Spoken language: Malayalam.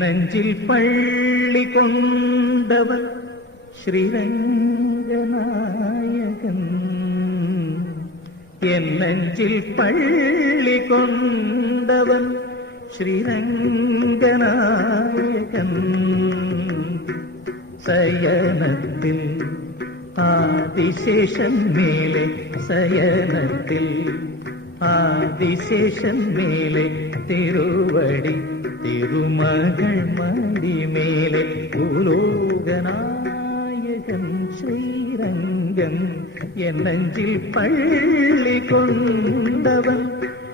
നെഞ്ചിൽ പള്ളി കൊണ്ടവൻ ശ്രീരംഗനായകൻ, നെഞ്ചിൽ പള്ളി കൊണ്ടവൻ ശ്രീരംഗനായകൻ. ശയനത്തിൽ ആദിശേഷൻ മേലെ, ശയനത്തിൽ ആദിശേഷൻ മേലെ, തിരുവടി തിരുമകൾ മടിമേലെ, ഭൂലോകനായകൻ ശ്രീരംഗൻ, നെഞ്ചിൽ പള്ളി കൊണ്ടവൻ